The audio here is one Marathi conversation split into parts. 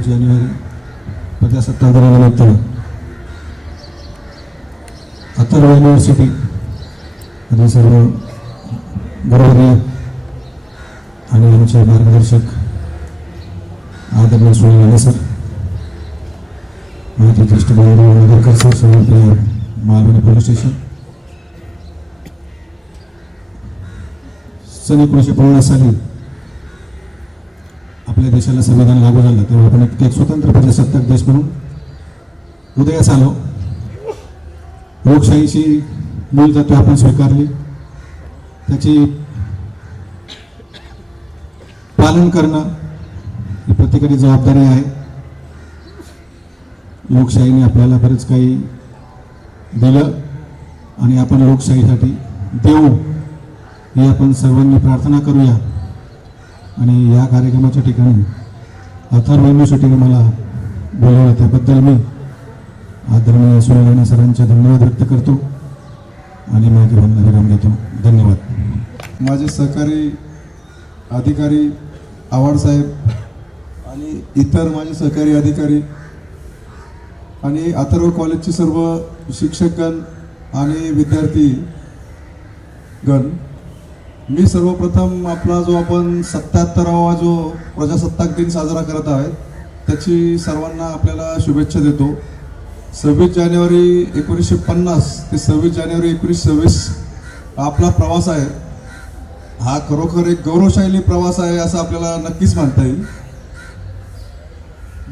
26 जानेवारी प्रजासत्ताक दिनानिमित्त अथर्व युनिव्हर्सिटी मध्ये सर्व गुरुवर्य आणि आमचे मार्गदर्शक आदरणीय सुनील सर, माझे ज्येष्ठ बंधू नगरकर सर, सर्व मालवणी पोलीस स्टेशन, सन 1950 साली आपल्या देशाला संविधान लागू झालं तेव्हा आपण एक स्वतंत्र प्रजासत्ताक देश म्हणून उदयास आलो. लोकशाहीची मूळ तत्त्वे आपण स्वीकारली, त्याची पालन करणं ही प्रत्येकाची जबाबदारी आहे. लोकशाहीने आपल्याला बरेच काही दिलं आणि आपण लोकशाहीसाठी देऊ ही आपण सर्वांनी प्रार्थना करूया. आणि या कार्यक्रमाच्या ठिकाणी अथर्व युनिव्हर्सिटीने मला बोलवलं त्याबद्दल मी आदरणीय सुनील सरांचे धन्यवाद व्यक्त करतो आणि माझे वंदन विराम देतो. धन्यवाद. माझे सहकारी अधिकारी आव्हाड साहेब आणि इतर माझे सहकारी अधिकारी आणि अथर्व कॉलेजचे सर्व शिक्षकगण आणि विद्यार्थी गण, मी सर्वप्रथम आपला जो आपण 77वा जो प्रजासत्ताक दिन साजरा करत आहोत त्याची सर्वांना आपल्याला शुभेच्छा देतो. 26 जानेवारी 1950 ते 26 जानेवारी 1926 आपला प्रवास आहे. हा खरोखर एक गौरवशाली प्रवास आहे असं आपल्याला नक्कीच म्हणता येईल.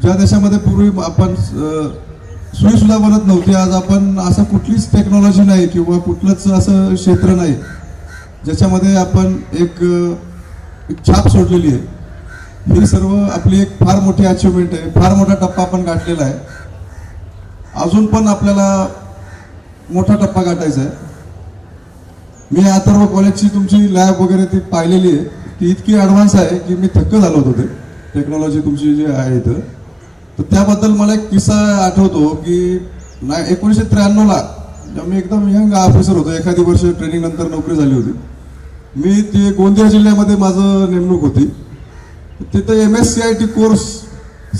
ज्या देशामध्ये पूर्वी आपण सुई सुद्धा बनत नव्हती, आज आपण असं कुठलीच टेक्नॉलॉजी नाही किंवा कुठलंच असं क्षेत्र नाही ज्याच्यामध्ये आपण एक छाप सोडलेली आहे. ही सर्व आपली एक फार मोठी अचिव्हमेंट आहे, फार मोठा टप्पा आपण गाठलेला आहे. अजून पण आपल्याला मोठा टप्पा गाठायचा आहे. मी अथर्व कॉलेजची तुमची लॅब वगैरे ती पाहिलेली आहे, ती इतकी ॲडव्हान्स आहे की मी थक्क झालो होतो. ते टेक्नॉलॉजी तुमची जी आहे इथं, तर त्याबद्दल मला एक किस्सा आठवतो की 1993ला मी एकदम यंग ऑफिसर होतो, एखादी वर्ष ट्रेनिंग नंतर नोकरी झाली होती. मी ते गोंदिया जिल्ह्यामध्ये माझं नेमणूक होती. तिथं MSCIT कोर्स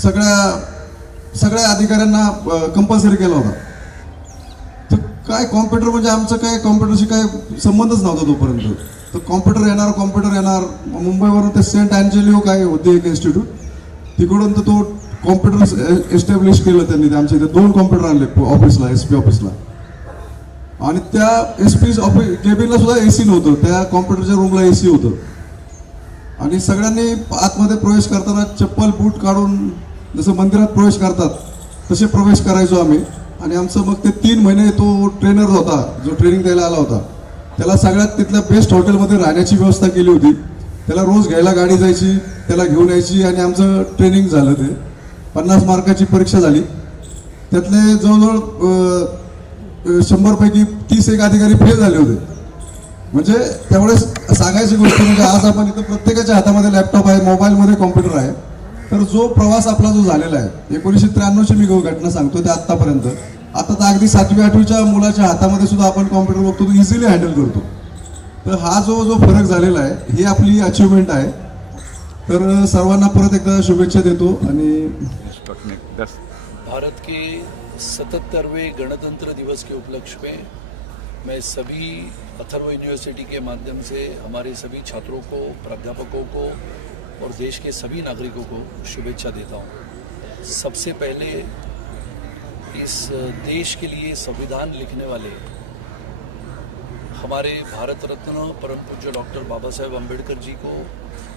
सगळ्या अधिकाऱ्यांना कंपल्सरी केला होता. तर काय कॉम्प्युटर म्हणजे आमचं काय कॉम्प्युटरशी काय संबंधच नव्हता तोपर्यंत. तर कॉम्प्युटर येणार. मुंबईवरून ते सेंट अँजेलिओ काय होते एक इन्स्टिट्यूट, तिकडून तर तो कॉम्प्युटर एस्टॅब्लिश केलं त्यांनी. आमच्या इथे 2 कॉम्प्युटर आणले ऑफिसला, SP ऑफिसला. आणि त्या SP ऑफिस केबिनला सुद्धा AC नव्हतं, त्या कॉम्प्युटरच्या रूमला AC होतं. आणि सगळ्यांनी आतमध्ये प्रवेश करताना चप्पल बूट काढून जसं मंदिरात प्रवेश करतात तसे प्रवेश करायचो आम्ही. आणि आमचं मग ते 3 महिने तो ट्रेनर होता जो ट्रेनिंग द्यायला आला होता, त्याला सगळ्यात तिथल्या बेस्ट हॉटेलमध्ये राहण्याची व्यवस्था केली होती. त्याला रोज घ्यायला गाडी जायची, त्याला घेऊन यायची आणि आमचं ट्रेनिंग झालं. ते 50 मार्काची परीक्षा झाली. त्यातले जवळजवळ 100 पैकी 30 एक अधिकारी फेल झाले होते. म्हणजे त्यावेळेस सांगायची गोष्ट म्हणजे आज आपण इथं प्रत्येकाच्या हातामध्ये लॅपटॉप आहे, मोबाईलमध्ये कॉम्प्युटर आहे. तर जो प्रवास आपला जो झालेला आहे 1993ची मी घटना सांगतो ते आत्तापर्यंत, आता तर अगदी 7वी 8वीच्या मुलाच्या हातामध्ये सुद्धा आपण कॉम्प्युटर बघतो, तो इझिली हँडल करतो. तर हा जो फरक झालेला आहे ही आपली अचिव्हमेंट आहे. तर सर्वांना परत एकदा शुभेच्छा देतो. आणि भारत के 77वें गणतंत्र दिवस के उपलक्ष्य में मैं सभी अथर्व यूनिवर्सिटी के माध्यम से हमारे सभी छात्रों को, प्राध्यापकों को और देश के सभी नागरिकों को शुभेच्छा देता हूँ. सबसे पहले इस देश के लिए संविधान लिखने वाले हमारे भारत रत्न परम पूज्य डॉक्टर बाबा साहेब अम्बेडकर जी को,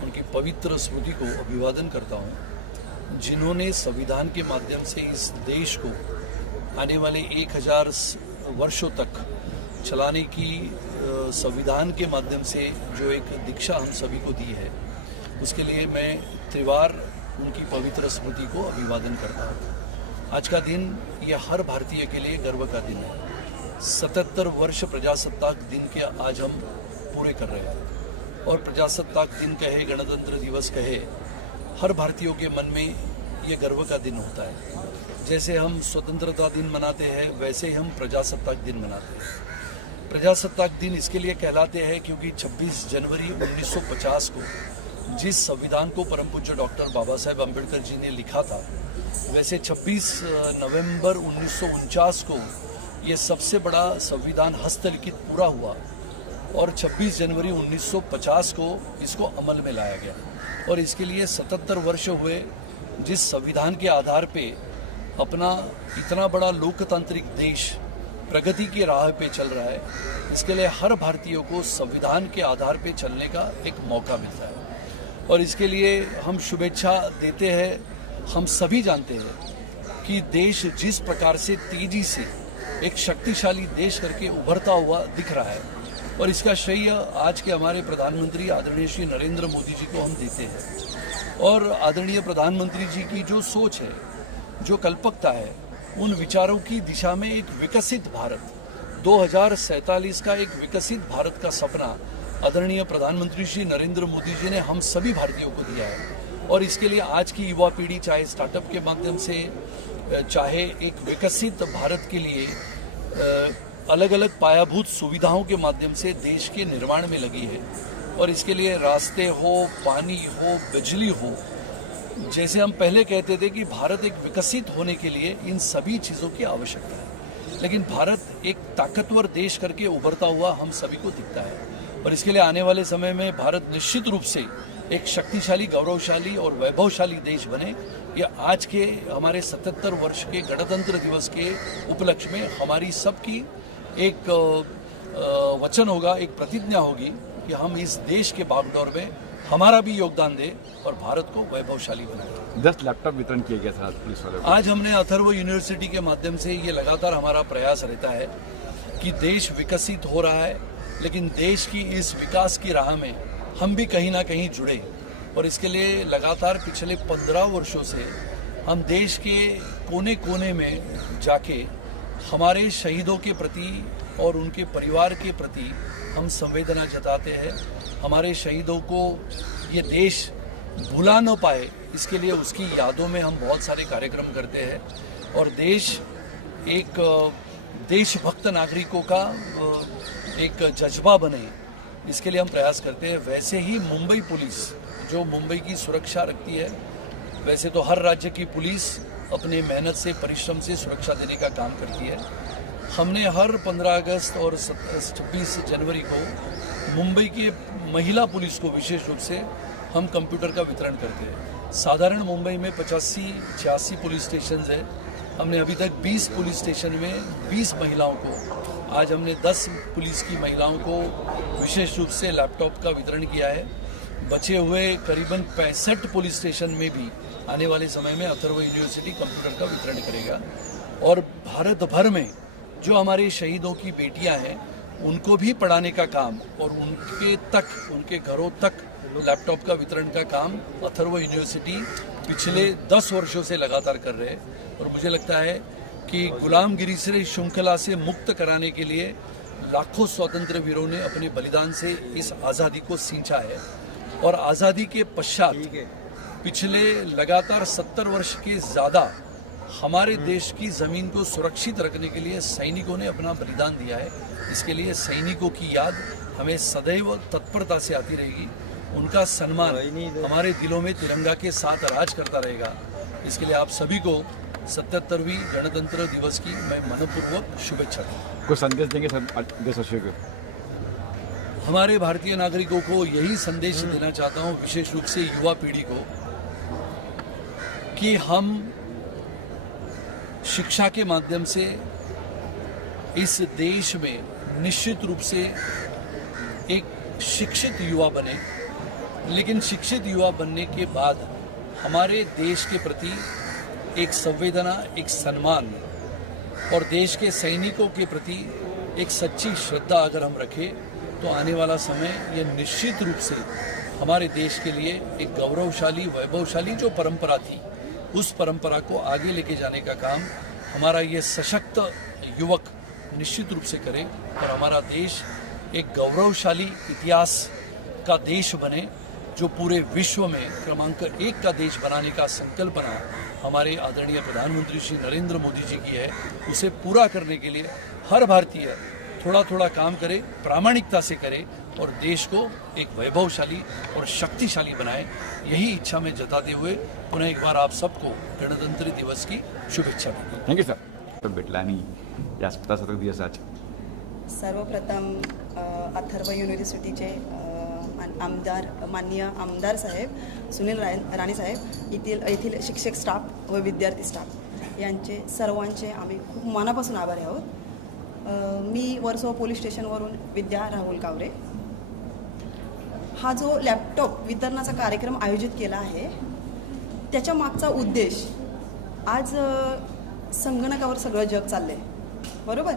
उनकी पवित्र स्मृति को अभिवादन करता हूँ, जिन्होंने संविधान के माध्यम से इस देश को आने वाले 1000 वर्षों तक चलाने की संविधान के माध्यम से जो एक दीक्षा हम सभी को दी है, उसके लिए मैं त्रिवार उनकी पवित्र स्मृति को अभिवादन करता हूँ. आज का दिन यह हर भारतीय के लिए गर्व का दिन है. 77 वर्ष प्रजासत्ताक दिन के आज हम पूरे कर रहे हैं. और प्रजासत्ताक दिन कहे, गणतंत्र दिवस कहे, हर भारतीयों के मन में ये गर्व का दिन होता है. जैसे हम स्वतंत्रता दिन मनाते हैं वैसे ही हम प्रजासत्ताक दिन मनाते हैं. प्रजासत्ताक दिन इसके लिए कहलाते हैं क्योंकि 26 जनवरी 1950 को जिस संविधान को परम पूज्य डॉक्टर बाबा साहेब अम्बेडकर जी ने लिखा था, वैसे 26 नवंबर 1949 को ये सबसे बड़ा संविधान हस्तलिखित पूरा हुआ और 26 जनवरी 1950 को इसको अमल में लाया गया और इसके लिए 77 वर्ष हुए। जिस संविधान के आधार पे अपना इतना बड़ा लोकतांत्रिक देश प्रगति की राह पे चल रहा है, इसके लिए हर भारतीय को संविधान के आधार पे चलने का एक मौका मिलता है और इसके लिए हम शुभेच्छा देते हैं। हम सभी जानते हैं कि देश जिस प्रकार से तेजी से एक शक्तिशाली देश करके उभरता हुआ दिख रहा है और इसका श्रेय आज के हमारे प्रधानमंत्री आदरणीय श्री नरेंद्र मोदी जी को हम देते हैं और आदरणीय प्रधानमंत्री जी की जो सोच है, जो कल्पकता है, उन विचारों की दिशा में एक विकसित भारत 2047 का एक विकसित भारत का सपना आदरणीय प्रधानमंत्री श्री नरेंद्र मोदी जी ने हम सभी भारतीयों को दिया है और इसके लिए आज की युवा पीढ़ी चाहे स्टार्टअप के माध्यम से, चाहे एक विकसित भारत के लिए अलग अलग पायाभूत सुविधाओं के माध्यम से देश के निर्माण में लगी है और इसके लिए रास्ते हो, पानी हो, बिजली हो, जैसे हम पहले कहते थे कि भारत एक विकसित होने के लिए इन सभी चीज़ों की आवश्यकता है, लेकिन भारत एक ताकतवर देश करके उभरता हुआ हम सभी को दिखता है और इसके लिए आने वाले समय में भारत निश्चित रूप से एक शक्तिशाली, गौरवशाली और वैभवशाली देश बने। यह आज के हमारे 77 वर्ष के गणतंत्र दिवस के उपलक्ष्य में हमारी सबकी एक वचन होगा, एक प्रतिज्ञा होगी कि हम इस देश के बागडोर में हमारा भी योगदान दें और भारत को वैभवशाली बनाएं। 10 लैपटॉप वितरण किए गए सर पुलिस वालों को। आज हमने अथर्व यूनिवर्सिटी के माध्यम से ये लगातार हमारा प्रयास रहता है कि देश विकसित हो रहा है, लेकिन देश की इस विकास की राह में हम भी कहीं ना कहीं जुड़े और इसके लिए लगातार पिछले 15 वर्षों से हम देश के कोने कोने में जाके हमारे शहीदों के प्रति और उनके परिवार के प्रति हम संवेदना जताते हैं। हमारे शहीदों को ये देश भुला न पाए, इसके लिए उसकी यादों में हम बहुत सारे कार्यक्रम करते हैं और देश एक देशभक्त नागरिकों का एक जज्बा बने, इसके लिए हम प्रयास करते हैं। वैसे ही मुंबई पुलिस जो मुंबई की सुरक्षा रखती है, वैसे तो हर राज्य की पुलिस अपने मेहनत से, परिश्रम से सुरक्षा देने का काम करती है। हमने हर 15 अगस्त और 26 जनवरी को मुंबई के महिला पुलिस को विशेष रूप से हम कंप्यूटर का वितरण करते हैं। साधारण मुंबई में 85-86 पुलिस स्टेशन है। हमने अभी तक 20 पुलिस स्टेशन में 20 महिलाओं को, आज हमने 10 पुलिस की महिलाओं को विशेष रूप से लैपटॉप का वितरण किया है। बचे हुए करीबन 65 पुलिस स्टेशन में भी आने वाले समय में अथर्व यूनिवर्सिटी कंप्यूटर का वितरण करेगा और भारत भर में जो हमारे शहीदों की बेटियां हैं उनको भी पढ़ाने का काम और उनके घरों तक लैपटॉप का वितरण का काम अथर्व यूनिवर्सिटी पिछले 10 वर्षों से लगातार कर रहे हैं और मुझे लगता है कि गुलामगिरी से, श्रृंखला से मुक्त कराने के लिए लाखों स्वतंत्र वीरों ने अपने बलिदान से इस आज़ादी को सींचा है और आज़ादी के पश्चात पिछले लगातार 70 वर्ष के ज़्यादा हमारे देश की ज़मीन को सुरक्षित रखने के लिए सैनिकों ने अपना बलिदान दिया है। इसके लिए सैनिकों की याद हमें सदैव तत्परता से आती रहेगी। उनका सम्मान हमारे दिलों में तिरंगा के साथ राज करता रहेगा। इसके लिए आप सभी को 77वीं गणतंत्र दिवस की मैं मनपूर्वक शुभेच्छा दूँ। कुछ संदेश देंगे सर देशवासियों को? हमारे भारतीय नागरिकों को यही संदेश देना चाहता हूँ, विशेष रूप से युवा पीढ़ी को, कि हम शिक्षा के माध्यम से इस देश में निश्चित रूप से एक शिक्षित युवा बने, लेकिन शिक्षित युवा बनने के बाद हमारे देश के प्रति एक संवेदना, एक सम्मान और देश के सैनिकों के प्रति एक सच्ची श्रद्धा अगर हम रखें तो आने वाला समय ये निश्चित रूप से हमारे देश के लिए एक गौरवशाली, वैभवशाली जो परंपरा थी, उस परंपरा को आगे लेके जाने का काम हमारा ये सशक्त युवक निश्चित रूप से करे और हमारा देश एक गौरवशाली इतिहास का देश बने, जो पूरे विश्व में क्रमांक 1 का देश बनाने का संकल्पना हमारे आदरणीय प्रधानमंत्री श्री नरेंद्र मोदी जी की है। उसे पूरा करने के लिए हर भारतीय थोड़ा थोड़ा काम करे, प्रामाणिकता से करे और देश को एक वैभवशाली और शक्तिशाली बनाए, यही इच्छा में जताते हुए पुनः एक बार आप सबको गणतंत्र दिवस की शुभेच्छा देता हूं। Thank you sir. तर भेटला आणि या प्रजासत्ताक दिवसाच्या सर्वप्रथम अथर्व युनिव्हर्सिटीचे आमदार माननीय आमदार साहेब सुनील राणे साहेब येथील शिक्षक स्टाफ व विद्यार्थी स्टाफ यांचे सर्वांचे आम्ही खूप मनापासून आभारी आहोत. मी वर्सोवा पोलीस स्टेशनवरून विद्या राहुल कावरे. हा जो लॅपटॉप वितरणाचा कार्यक्रम आयोजित केला आहे त्याच्या मागचा उद्देश, आज संगणकावर सगळं जग चाललंय बरोबर.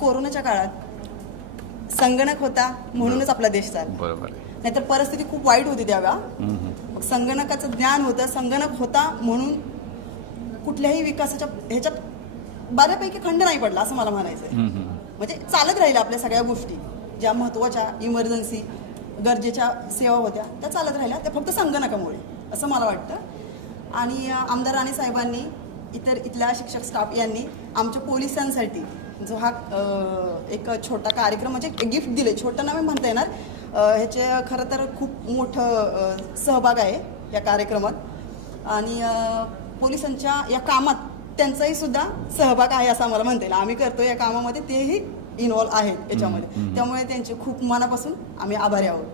कोरोनाच्या काळात संगणक होता म्हणूनच आपला देश चालला, बरोबर आहे. नाहीतर परिस्थिती खूप वाईट होती त्यावेळा. मग संगणकाचं ज्ञान होतं, संगणक होता म्हणून कुठल्याही विकासाच्या ह्याच्यात बऱ्यापैकी खंड नाही पडला असं मला म्हणायचं आहे. म्हणजे चालत राहिल्या आपल्या सगळ्या गोष्टी ज्या महत्त्वाच्या इमर्जन्सी गरजेच्या सेवा होत्या त्या चालत राहिल्या, त्या फक्त संगणकामुळे असं मला वाटतं. आणि आमदार राणे साहेबांनी इथल्या शिक्षक स्टाफ यांनी आमच्या पोलिसांसाठी जो हा एक छोटा कार्यक्रम म्हणजे गिफ्ट दिले, छोटं नावे म्हणता येणार, ह्याचे खरं तर खूप मोठं सहभाग आहे या कार्यक्रमात. आणि पोलिसांच्या या कामात त्यांचाही सुद्धा सहभाग आहे असं आम्हाला म्हणता येईल. आम्ही करतो या कामामध्ये तेही इन्व्हॉल्व आहेत याच्यामध्ये, त्यामुळे त्यांचे खूप मनापासून आम्ही आभारी आहोत.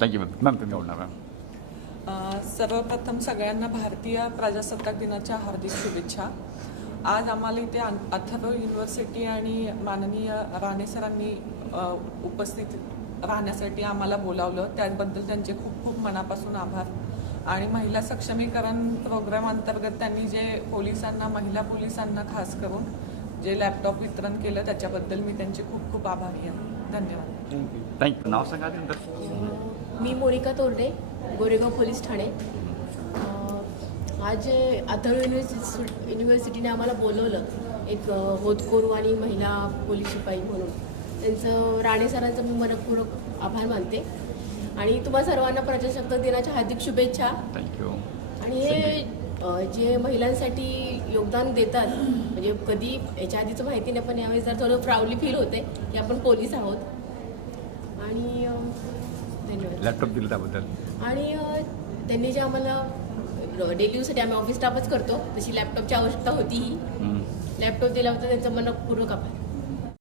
Thank you ma'am. मॅम तुम्ही बोलणार मॅम. सर्वप्रथम सगळ्यांना भारतीय प्रजासत्ताक दिनाच्या हार्दिक शुभेच्छा. आज आम्हाला इथे अथर्व युनिव्हर्सिटी आणि माननीय राणे सरांनी उपस्थित राहण्यासाठी आम्हाला बोलावलं, त्याबद्दल त्यांचे खूप खूप मनापासून आभार. आणि महिला सक्षमीकरण प्रोग्राम अंतर्गत त्यांनी जे पोलिसांना, महिला पोलिसांना खास करून जे लॅपटॉप वितरण केलं त्याच्याबद्दल मी त्यांचे खूप खूप आभारी आहे. धन्यवाद. थँक्यू. नाव सांगा नंतर. मी मोनिका तोरडे, गोरेगाव पोलीस ठाणे. आज जे अथर्व युनिव्हर्सिटीने आम्हाला बोलवलं एक होतकरू आणि महिला पोलीस शिपाई म्हणून, त्यांचं राणे सरांचं मी मनपूर्वक आभार मानते. आणि तुम्हा सर्वांना प्रजासत्ताक दिनाच्या हार्दिक शुभेच्छा. थँक्यू. आणि हे जे महिलांसाठी योगदान देतात म्हणजे कधी याच्या आधीचं माहिती नाही, पण यावेळेस जर थोडं प्राऊडली फील होते की आपण पोलीस आहोत. आणि धन्यवाद. लॅपटॉप दिलं त्याबद्दल. आणि त्यांनी जे आम्हाला डेली यूजसाठी आम्ही ऑफिस स्टाफच करतो, तशी लॅपटॉपची आवश्यकता होती, ही लॅपटॉप दिला होता त्यांचा मनपूर्वक आभार.